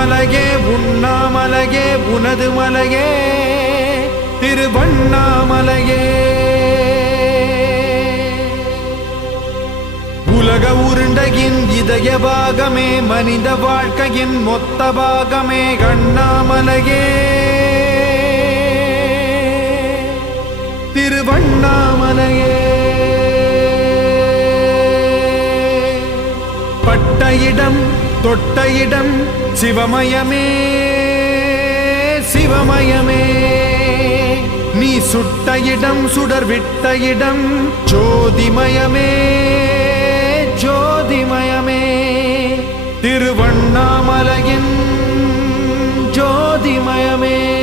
உண்ணாமலையே உண்ணாமலையே உனது மலையே திருவண்ணாமலையே. உலக உருண்டையின் இதய பாகமே மனித வாழ்க்கையின் மொத்த பாகமே அண்ணாமலையே திருவண்ணாமலையே. பட்ட இடம் தொட்ட இடம் சிவமயமே சிவமயமே. நீ சுட்ட இடம் சுடர் விட்ட இடம் ஜோதிமயமே ஜோதிமயமே. திருவண்ணாமலையின் ஜோதிமயமே.